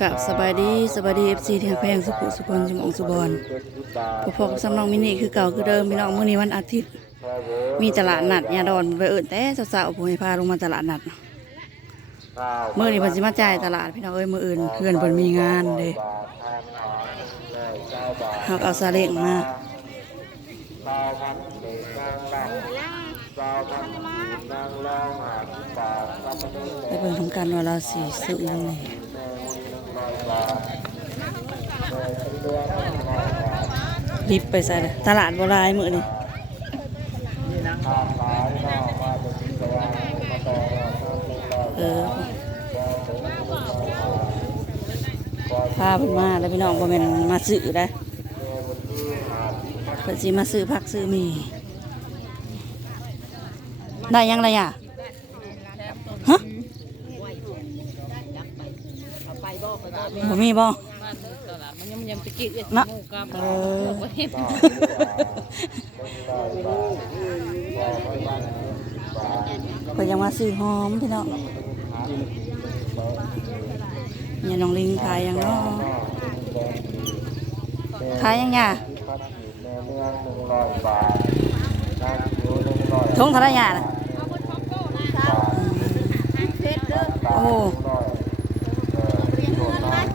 กับสบายดีสบายดีเอฟซีที่แพงสุขุสุพรสมองสุบอนพอพอกับสำนองมินิคือเก่าคือเดิมพี่น้องเมื้อนี้วันอาทิตย์ มีตลาดนัดยาดอนไปเอิ้นแต่สาวๆผมให้พาลงมาตลาดนัดเมื้อนี้พิ่นสิมาจ่ายตลาดพี่น้องเอ้ยเมื้ออื่นเพื่อนเพิ่นมีงานเด้เฮาเอาซาเล้งมาไปเบิ่งทำการว่าเราสิซื้อหยังไง รีบไปใส่เลยตลาดโบ่หลายมื้อนี้เออพาเพิ่นมาแล้วพี่น้องบ่แม่นมาซื้อได้เพิ่นสิมาซื้อผักซื้อมี ได้ยังไรอะฮะ บ่มีบ่มันยังยังตะกี้เอื้อนะหมูกับเออบ่เห็นเพิ่นยังมาซื้อหอมพี่น้องเนี่ยน้องลิงขายยังเนาะขายยังไงทงเท่าไหรอะน่ะโอ้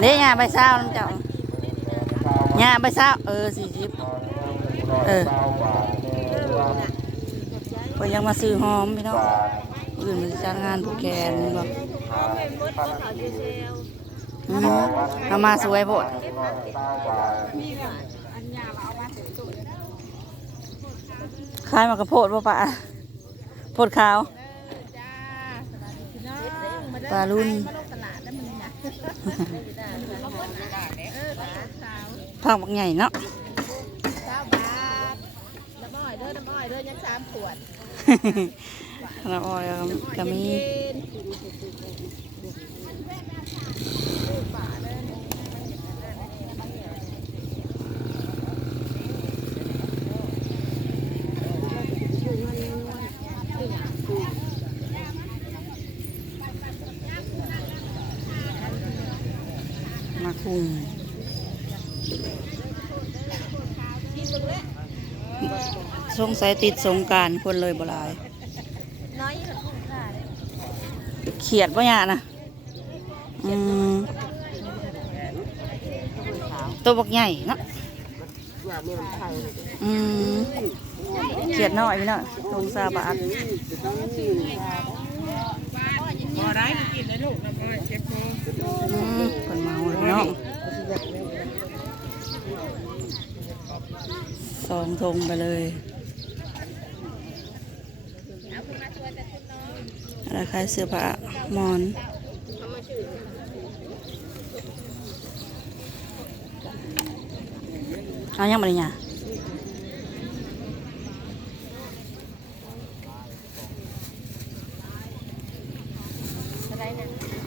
เด้ยาใบเศร้าน้ำเจ้าหญ้าใบเศร้าเออสี่สิบเออเพิ่นยังมาซื้อหอมพี่น้องอื่นมันจะจ้างงานผูกแขนบอกอืมเอามาสวยโพดขายมากระโพดป่ะปะโพดขาวปลารุ่น ผักบักใหญ่เนาะเก้าบาทน้ำอ้อยเด้อน้ำอ้อยเด้อยังสามขวดน้ำอ้อยก็มี สงสัยติดสงการคนเลยบลาย น้อยกับคุ้มค่าเขียดป่ะยะนะอืมตัวบักใหญ่เนาะอืมเขียดน้อยพี่เนาะตรงซาบาทพอได้กินเลยลูกน้ำอ้อยเจ็บคอ อืมคนเมาเลยเนาะสอง ทงไปเลยอะไรขาเสื้อผ้ามอนเอายังมาเลยเนี่ย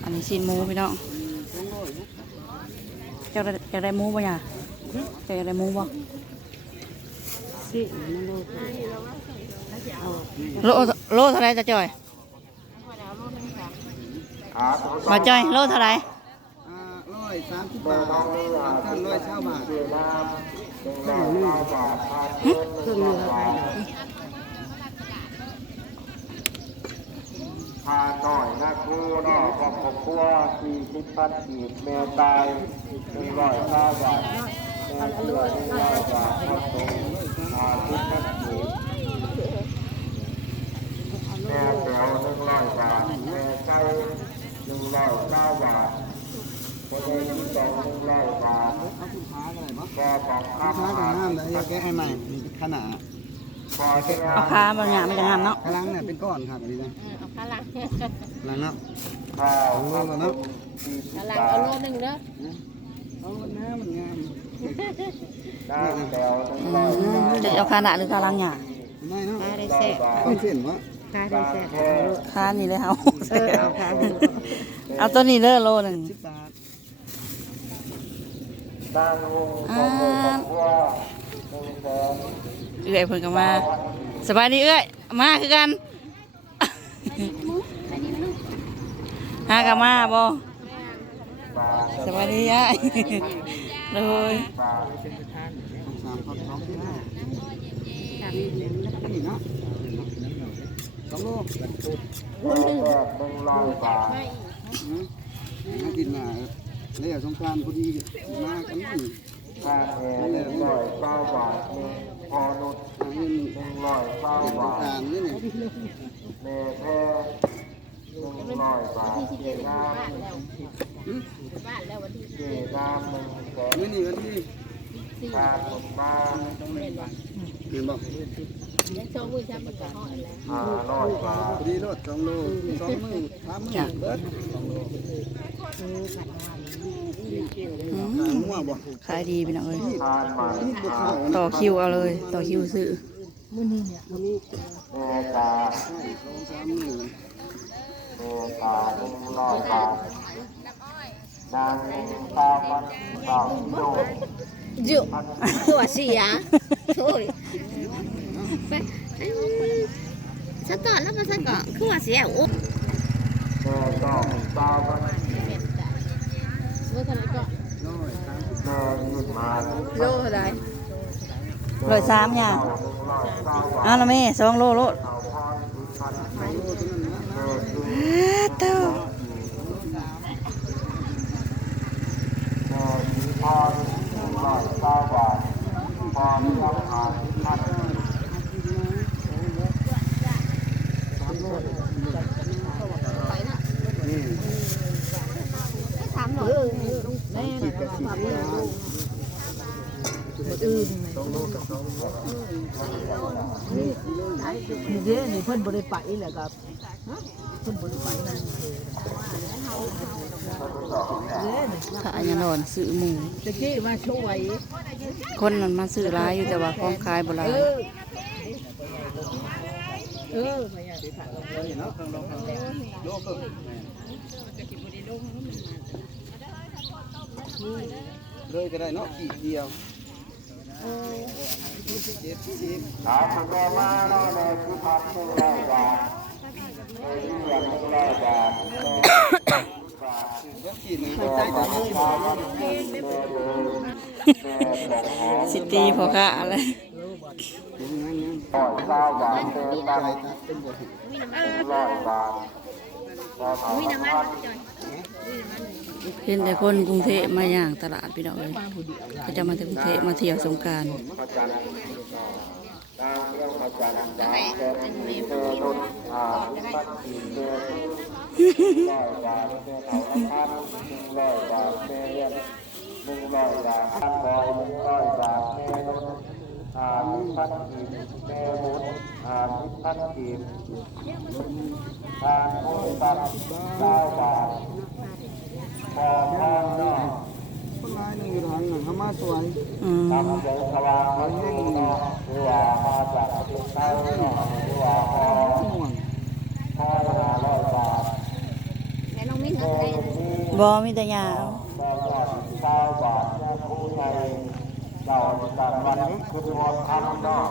อันนี้ซีนหมูพี่น้องจ้าได้จ้าได้หมูป่ะเนี่ยจ้าอยากได้หมูป่ะ โลโลเท่าไรจะจอยมาจอยโลเท่าไรอ่าร้อยสามสิบบาทท่านร้อยเช้าบาทพาหน่อยนะครูเนาะครอบครัวสี่สิบพันกีบแมวตายหนึ่งร้อยเก้าบาทแมวเสือหนึ่งร้อยบาทครับผมหาสิบพันกีบ แมวแถวหนึ่งร้อยบาทแมวไก่หนึ่งร้อยเก้าบาทคนเดินที่สองหนึ่งร้อยบาทเอาคุณค้าอะไรมั้งก็ของข้าค้ากับบาทน้ำเลยแกให้ใหม่ขนาดอที่งาเอานคาบางอย่างมันจะงามเนาะพลังเนี่ยเป็นก้อนครับอันนี้นะเอาข้าวหลังพลังเนาะข้าวโอ้โหเนาะสี่สิข้าบวหลังเอาโลนึงเด้อเอาน้ำมันงามน้ำแถวหนึ่งอืร้อยม จะเอาคาหนาหรือคาลังหยาได้เนาะข้าได้แซ่บต้องเส้นวะข้าได้แซ่บคานี่เลยเอาเออเอาข้าวเอาตัวนี้เลยโลหนึ่งสิบบาทตั้งวงของครอบครัวหนึ่งแสนเอื้อยเพิ่นก็มาสบายดีเอื้อยมาคือกันหากะมาบ่สวัสดียายโดย สามพันสองที่ห้านี่เนาะสองโลมากินมาเลยสงกรารพอดีมากันนี่ทางแห่หนึ่งร้อยเก้าบาทหนึ่งพอนุษหาเงินหนึ่งร้อยเก้าบาทนี่นี่เมแพหนึ่งร้อยบาทเจน้ำเจน้ำหนึ่งแสนนี่นี่วันที่ ทางหมดมาเห็นบอกห้าร้อยบาทพอดีรถสองโลสองมือสามมือเบิดอืมขายมั่วบ่ขายดีพี่น้องเอ้ยทานใหม่นี่บุกเขาต่อคิวเอาเลย ต่อคิวซื้อแม่ตาใช่สองสามมือแม่ตาหนึ่งร้อยบาทนางหนึ่งเก้าพันเก้าโจ ตัวเสียโอ้ยไปฉันต่อแล้วมาฉันก็คือ ว่าเสียโอ้แม่ต้องเก้าพันเมื่อเท่าไหร่ก็น้อยสามสิบแม่ยืนมาโลเท่าไหร่ร้อยสามหน่อยเก้าบาทเอาละแม่สองโลโลดเอาพรพันสองโลเท่านั้นนะแม่ยืนอ้าเต้าแม่ยืนพรหนึ่งร้อยเก้าบาทพรรับหารพันนี่สามหน่อยแม่ขีดกับขีดนะนี่เด้นี่เพิ่นบ่ได้ไปแหละครับเพิ่นบ่ได้ไปนั่น เด้นี่ายยานอนซื้อหมูตะกี้มาช่วยคนนั้นมาซื้อร้ายอยู่แต่ว่าของขายบ่หลายเออเออไม่อยกไปผ่านนี่เนาะข้างลาเลยก็ได้เนาะขีดเดียวถามแม่มาเนาะแม่คือพันหนึ่งร้อยบาทแม่ยืนหนึ่ สิตีพอค่ะอะไรร้อยเก้าบาทเป็นบทร้อยบาทเห็นแต่คนกรุงเทพมาอย่างตลาดพี่น้องเอ้ยเขาจะมาจากกรุงเทพมาเที่ยวสงการ ทร์ตาเรื่องพระจันทร์สามแสนเมนุษย์อ่าพันสี่เมนุษย์ร้อยบาทแม่เขาละพันหนึ่งร้อทแม่เลี้ยงข้างร้อยบาทแม่นุษย์อ่าพันกีบแม่บุญ อ่าพันกีบทางผู้ตัดเก้าบาทพอพอนเนาะ คนร้ายหนึ่งอยู่ทางหนึ่งเขามาสวย อืม ทำเสียงสว่างให้ดูเนาะหรือว่ามาจากประเทศไทยเนาะหรือว่าพอ ม่วน พอละห้าร้อยบาท แม่น้องมิ้นเอา แม่ ไป ลูกนี้ บ่มีแต่ยาเอา แม่ยอดเก้าบาทแม่ผู้ใหญ่เจ้าจากวันคือหมดคำเนาะ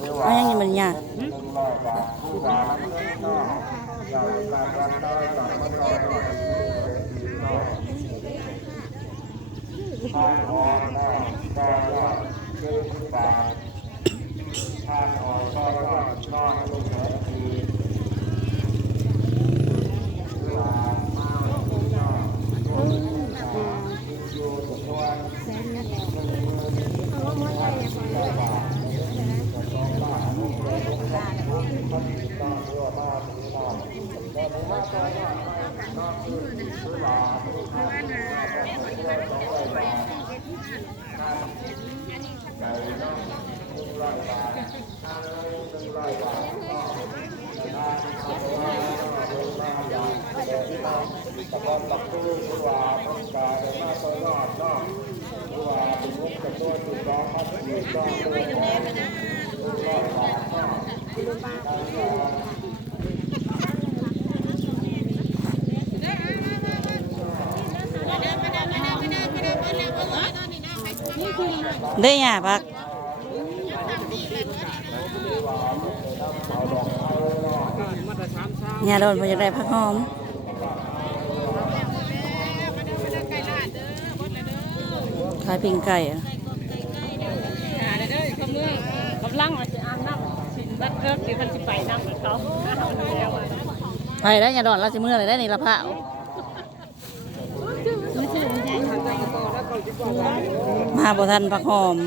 หรือว่า เอายังนี่มันยา หนึ่งร้อ ทางออกเนาะก็ยอดเจ็ดสิบบาททางออกก็ยอนอนลูกแหนทีเวลามาวันนี้ก็อยู่กับตัวหนึ่งหมื่นหนึ่งพันเก้าบาทกับสองบาทลูกแหวนลูกบาทลูกพันตอนเรือมาถึงนอนแต่ผมว่าก็ยอดไปนอนคือเวลาที่ทำงานแบบนี้ก็ต้องไปบาทใจเนาะหนึ่งร้อยบาท ทางเลยหนึ่งร้อยบาทก็ทางขับรถมาลงมาอย่างแต่ที่เรา ตะกอนตักตู้หรือว่าต้องการมาตัวยอดเนาะหรือว่าเป็นมุกกับตัวจุดสองพันสี่ก็เลยหนึ่งร้อยบาทเนาะทางก็ได้ยาพักยาโดนพอจะได้พักหอมายปิงไก่อะกำลังอาจจะอ่านน้ำสินบัดเอิกที่มันสิไปน้ำกับเขาเอาแล้วอะไปได้ยาดอนเราจะเมื่อไรได้นี่ละพะเอามาบ่ทันผักหอม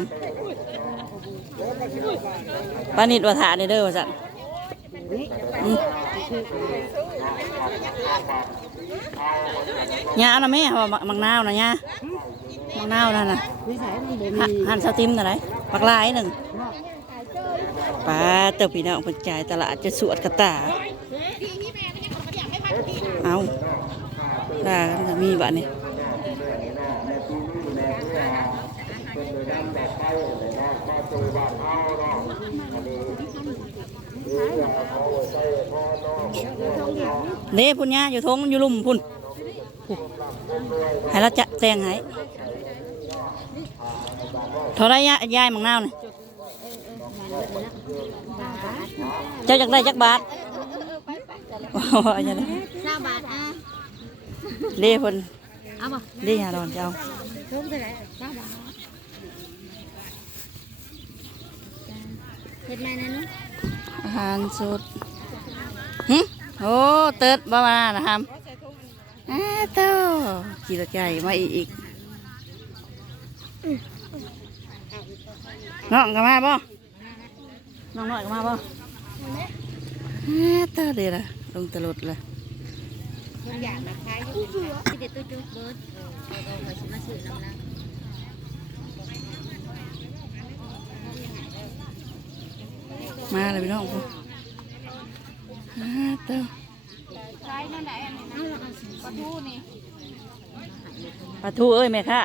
ปานิดว่าถาเด้อว่าจันอืมยาเอานะแม่ว่ามักมักนาวนะยา มักนาวนั่นน่ะหะหั่นสติมน่ะไหนปักลายหนึ่งป้าเติบพี่น้องเพิ่นจ่ายตลาดจะสวดกระตาเอาด่ากันก็มีบ้านี่เด้พุ่นย่าอยู่ทงอยู่ลุ่มพุ่นพุ่น ให้เราจะแซงให้เท่าไรยายายมังนาวนี่เจ้าอยากได้จักบาทว้าวอันนี้เก้าบาทอะเล่พุ่นเอาบ่เล่ยาดอนเจ้าเพิ่มเท่าไหร่เก้าบาทเฮ็ดมานั่นอาหารสดหึโอ้เติร์ดบ้ามานะครับ อ้าเต้ากีตาใจมาอีกอีกน้องก็มาบ่น้องน้อยก็มาบ่อ้าเต้าเดี๋ยวละลงตลดเลยคนอยากมาขายอยู่ที่เด็ดตัวจุกเบิร์ดเออเออสิมาซื้อน้ำละมาเลยพี่น้องพูอ้าเต้าปลาทูเอ้ยแม่ค่ะ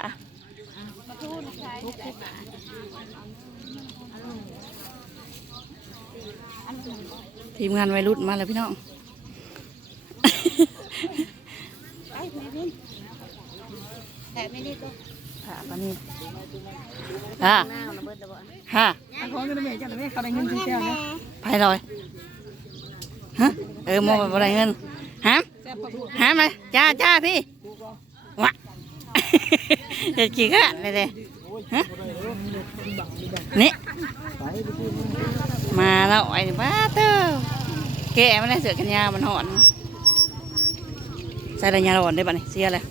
ทีมงานวัยรุ่นมาเลยพี่น้องแต่ไม่ได้ก็ค่ะปานี่ค่ะหน้าระเบิดระเบิดค่ะของเงินแม่จังเลยเขาได้เงินที่แก้วนะไปเลยฮะเออโมบอะไรเงิน ฮะฮะมาจ้าจ้าพี่วะจะกี่กะเลยเด้ฮะนี่มาแล้วไอ้บ้าเต้อแกะมันได้เสือกันยามันหอนใส่ระยาหอนได้ป่ะนี่เสียเลย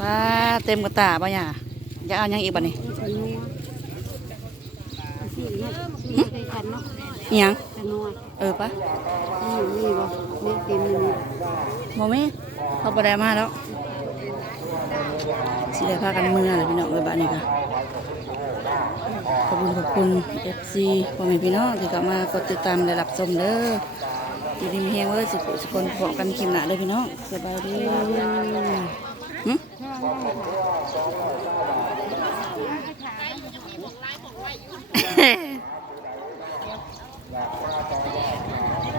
ป้าเต็มกระตาป่ะเนี่ยจะเอายังอีกป่ะนี่นี่ไปกัน เอียงเออปะนี่บ่นี่เต็มนี่บ่มีเขาบ่ได้มาแล้วสิได้พากันเมื่อนะพี่น้องเอ้ยบ้านนี้ค่ะขอบคุณขอบคุณเอฟซีพ่อแม่พี่น้องที่กลับมากดติดตามและรับชมเด้ออยู่ริมีแห้งเว้ยสุขสุขคนพอกันคิมหนาเลยพี่น้องสบายดีหึเ